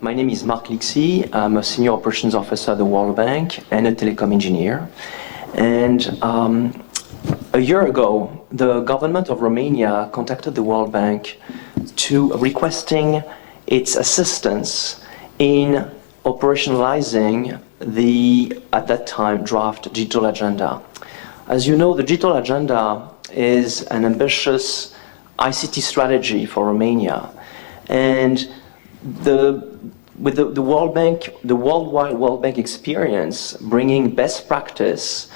My name is Marc LIXI. I'm a senior operations officer at the World Bank and a telecom engineer. And a year ago, the government of Romania contacted the World Bank to requesting its assistance in operationalizing the, at that time, draft digital agenda. As you know, the digital agenda is an ambitious ICT strategy for Romania. And with the World Bank, the worldwide World Bank experience, bringing best practice,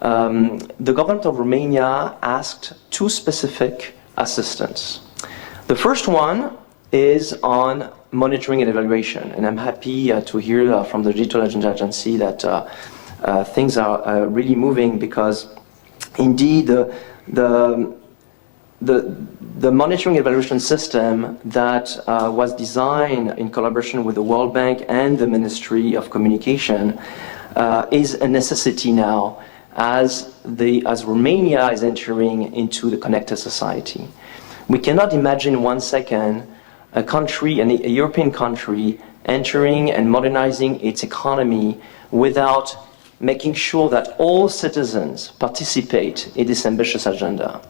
the government of Romania asked two specific assistance. The first one is on monitoring and evaluation, and I'm happy to hear from the Digital Agenda Agency that things are really moving, because indeed the monitoring evaluation system that was designed in collaboration with the World Bank and the Ministry of Communication is a necessity now as Romania is entering into the connected society. We cannot imagine 1 second a country, a European country, entering and modernizing its economy without making sure that all citizens participate in this ambitious agenda.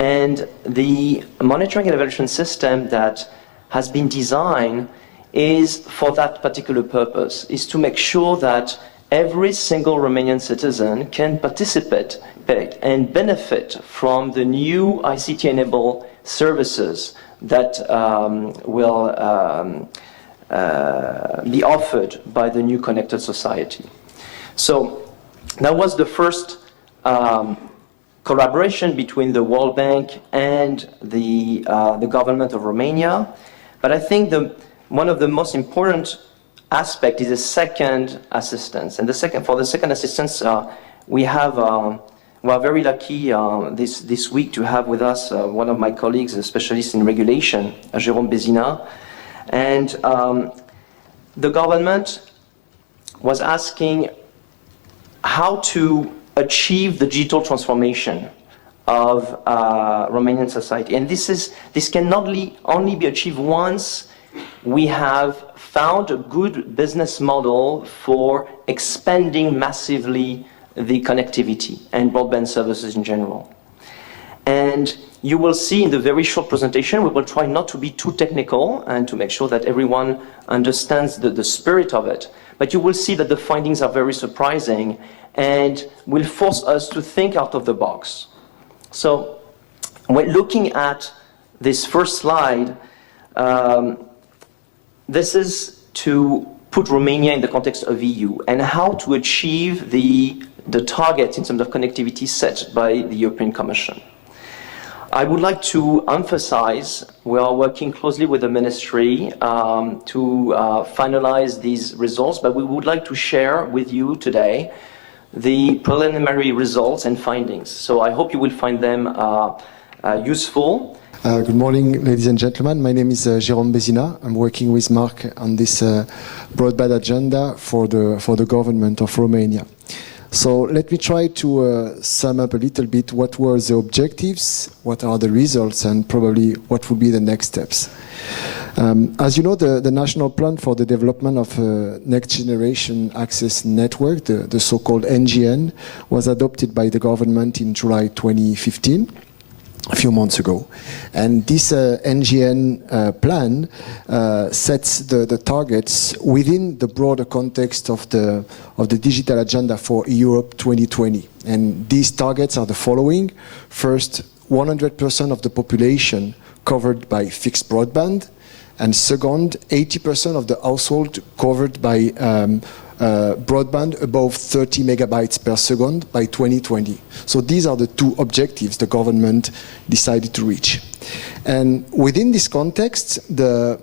And the monitoring and evaluation system that has been designed is for that particular purpose, is to make sure that every single Romanian citizen can participate and benefit from the new ICT-enabled services that will be offered by the new connected society. So that was the first collaboration between the World Bank and the government of Romania. But I think one of the most important aspect is the second assistance. And for the second assistance, we are very lucky this week to have with us one of my colleagues, a specialist in regulation, Jerome. And the government was asking how to achieve the digital transformation of Romanian society. And this can only be achieved once we have found a good business model for expanding massively the connectivity and broadband services in general. And you will see in the very short presentation, we will try not to be too technical and to make sure that everyone understands the spirit of it. But you will see that the findings are very surprising and will force us to think out of the box. So when looking at this first slide, this is to put Romania in the context of EU and how to achieve the targets in terms of connectivity set by the European Commission. I would like to emphasize we are working closely with the ministry to finalize these results, but we would like to share with you today the preliminary results and findings. So I hope you will find them useful. Good morning, ladies and gentlemen. My name is Jerome BEZZINA. I'm working with Marc on this broadband agenda for the government of Romania. So let me try to sum up a little bit what were the objectives, what are the results, and probably what will be the next steps. As you know, the National Plan for the Development of Next Generation Access Network, the so-called NGN, was adopted by the government in July 2015. A few months ago. And this NGN plan sets the targets within the broader context of the digital agenda for Europe 2020. And these targets are the following. First, 100% of the population covered by fixed broadband. And second, 80% of the household covered by broadband above 30 megabytes per second by 2020. So these are the two objectives the government decided to reach. And within this context, the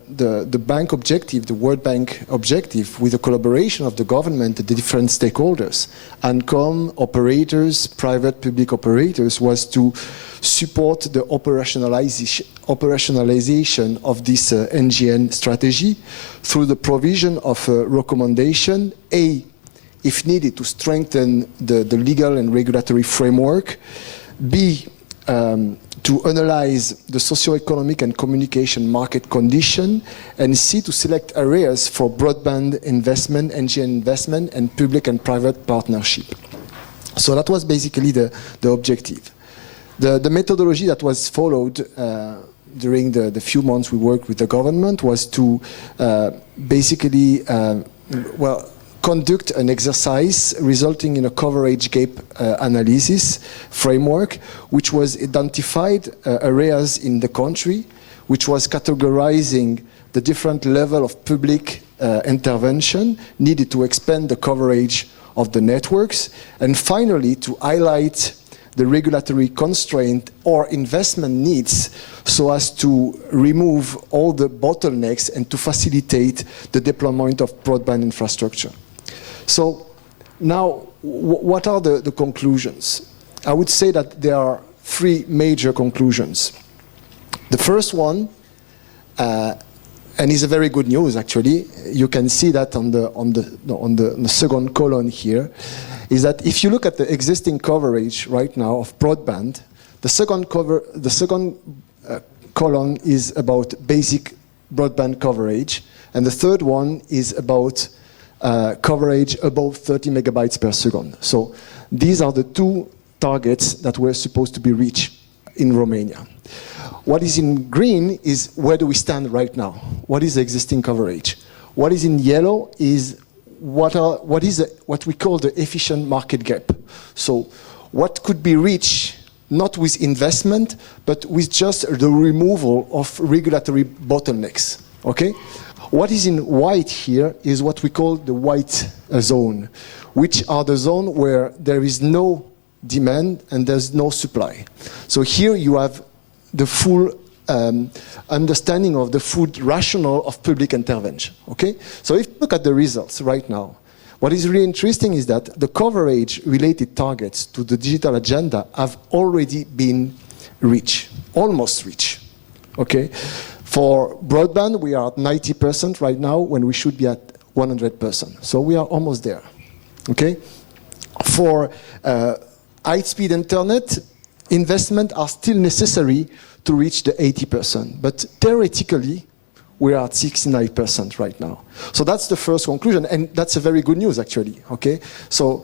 bank objective, the World Bank objective, with the collaboration of the government, the different stakeholders, ANCOM, operators, private public operators, was to support the operationalization of this NGN strategy through the provision of a recommendation, A, if needed, to strengthen the legal and regulatory framework, B, to analyze the socio-economic and communication market condition, and C, to select areas for broadband investment, NGN investment, and public and private partnership. So that was basically the objective. The methodology that was followed during the few months we worked with the government was to basically, conduct an exercise resulting in a coverage gap analysis framework, which was identified areas in the country, which was categorizing the different level of public intervention needed to expand the coverage of the networks, and finally to highlight the regulatory constraint or investment needs so as to remove all the bottlenecks and to facilitate the deployment of broadband infrastructure. So now, what are the conclusions? I would say that there are three major conclusions. The first one, and is a very good news actually, you can see that on the second column here, is that if you look at the existing coverage right now of broadband, the second column is about basic broadband coverage, and the third one is about coverage above 30 megabytes per second. So these are the two targets that were supposed to be reached in Romania. What is in green is where do we stand right now? What is the existing coverage? What is in yellow is what we call the efficient market gap. So what could be reached not with investment, but with just the removal of regulatory bottlenecks, okay? What is in white here is what we call the white zone, which are the zone where there is no demand and there's no supply. So here you have the full understanding of the full rationale of public intervention, okay? So if you look at the results right now, what is really interesting is that the coverage-related targets to the digital agenda have already been reached, almost reached, okay? For broadband, we are at 90% right now when we should be at 100%. So we are almost there, okay? For high-speed internet, investment are still necessary to reach the 80%. But theoretically, we are at 69% right now. So that's the first conclusion, and that's a very good news, actually, okay? So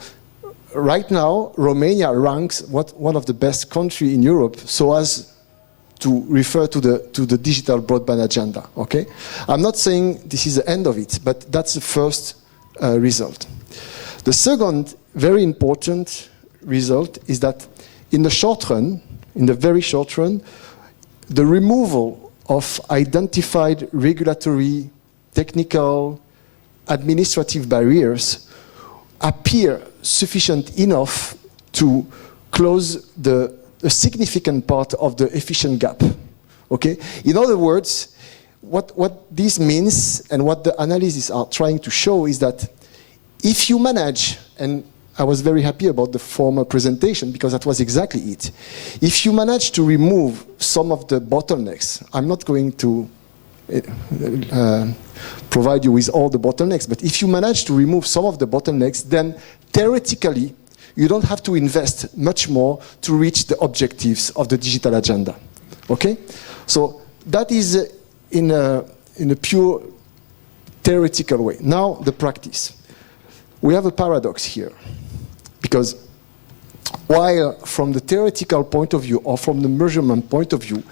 right now, Romania ranks one of the best countries in Europe so as to refer to the digital broadband agenda, okay? I'm not saying this is the end of it, but that's the first result. The second very important result is that in the short run, in the very short run, the removal of identified regulatory, technical, administrative barriers appear sufficient enough to close a significant part of the efficient gap, okay? In other words, what this means and what the analyses are trying to show is that if you manage, and I was very happy about the former presentation because that was exactly it. If you manage to remove some of the bottlenecks, I'm not going to provide you with all the bottlenecks, but if you manage to remove some of the bottlenecks, then theoretically, you don't have to invest much more to reach the objectives of the digital agenda, okay? So that is in a pure theoretical way. Now, the practice. We have a paradox here, because while from the theoretical point of view or from the measurement point of view,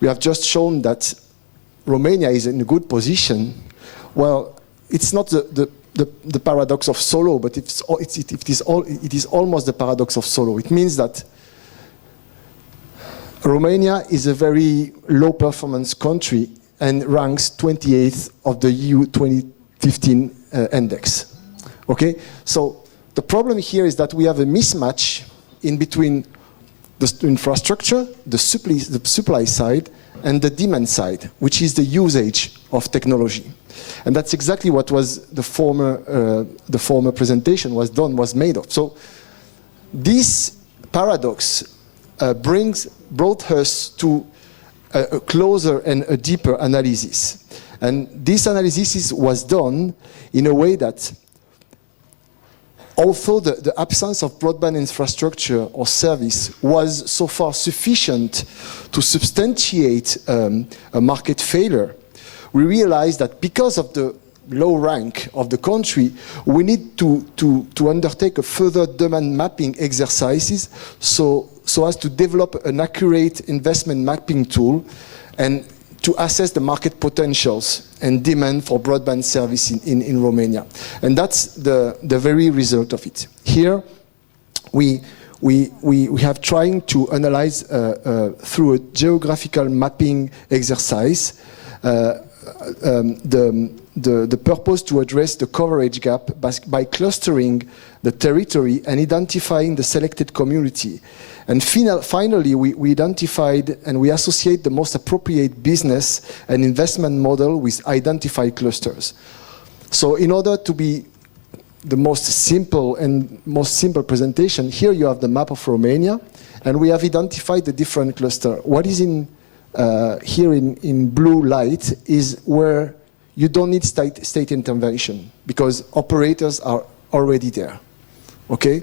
we have just shown that Romania is in a good position, well, it's not the paradox of Solo, but it is almost the paradox of Solo. It means that Romania is a very low performance country and ranks 28th of the EU 2015 index. Okay, so the problem here is that we have a mismatch in between the infrastructure, the supply side, and the demand side, which is the usage of technology. And that's exactly what was the former presentation was made of. So this paradox brought us to a closer and a deeper analysis. And this analysis was done in a way that although the absence of broadband infrastructure or service was so far sufficient to substantiate a market failure, we realized that because of the low rank of the country, we need to undertake a further demand mapping exercises so as to develop an accurate investment mapping tool and to assess the market potentials and demand for broadband service in Romania. And that's the very result of it. Here, we have trying to analyze through a geographical mapping exercise the purpose to address the coverage gap by clustering the territory and identifying the selected community. And finally, we identified and we associate the most appropriate business and investment model with identified clusters. So in order to be the most simple presentation, here you have the map of Romania, and we have identified the different clusters. What is here in blue light is where you don't need state intervention because operators are already there. Okay?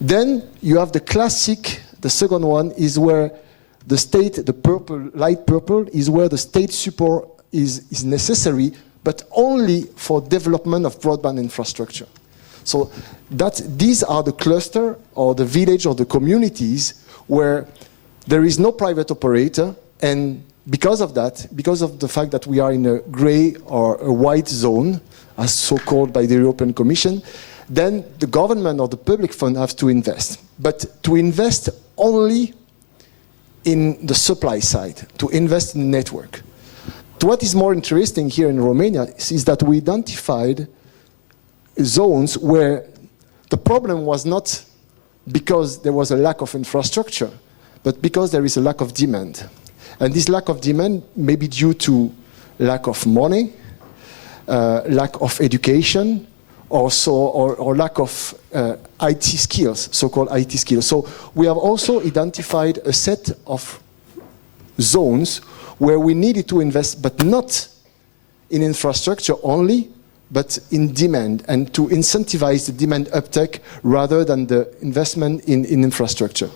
Then you have the classic, the second one is where the state, the purple, light purple, is where the state support is necessary, but only for development of broadband infrastructure. So these are the cluster or the village or the communities where there is no private operator, and because of that, because of the fact that we are in a gray or a white zone, as so called by the European Commission, then the government or the public fund has to invest. But to invest only in the supply side, to invest in the network. What is more interesting here in Romania is that we identified zones where the problem was not because there was a lack of infrastructure, but because there is a lack of demand. And this lack of demand may be due to lack of money, lack of education, or lack of IT skills, so-called IT skills. So we have also identified a set of zones where we needed to invest, but not in infrastructure only, but in demand, and to incentivize the demand uptake rather than the investment in infrastructure.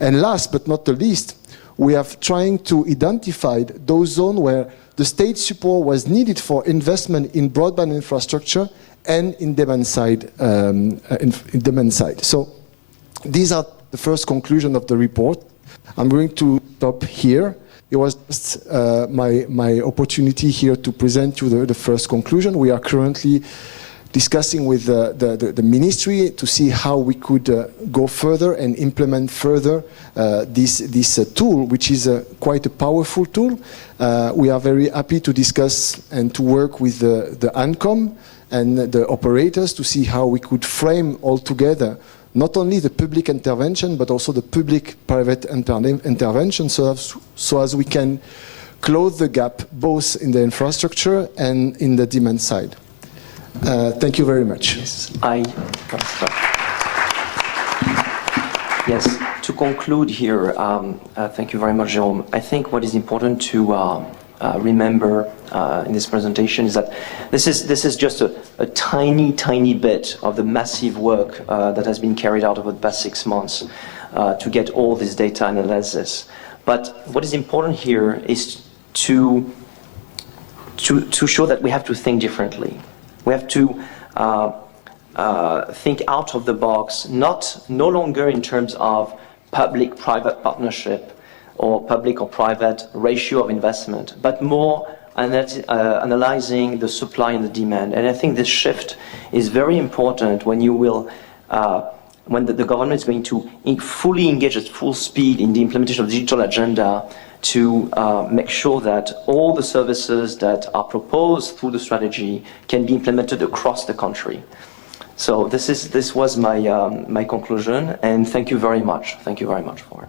And last but not the least, we have trying to identify those zones where the state support was needed for investment in broadband infrastructure and in demand side. So these are the first conclusion of the report. I'm going to stop here. It was just my opportunity here to present you the first conclusion. We are currently discussing with the ministry to see how we could go further and implement further this tool, which is quite a powerful tool. We are very happy to discuss and to work with the ANCOM and the operators to see how we could frame all together not only the public intervention, but also the public-private intervention so as we can close the gap both in the infrastructure and in the demand side. Thank you very much. Yes, to conclude here, thank you very much, Jerome. I think what is important to remember in this presentation is that this is just a tiny bit of the massive work that has been carried out over the past 6 months to get all this data analysis. But what is important here is to show that we have to think differently. We have to think out of the box, no longer in terms of public-private partnership or public or private ratio of investment, but more analyzing the supply and the demand. And I think this shift is very important when you will, when the government is going to fully engage at full speed in the implementation of the digital agenda to make sure that all the services that are proposed through the strategy can be implemented across the country. So this was my conclusion, and thank you very much. Thank you very much for it.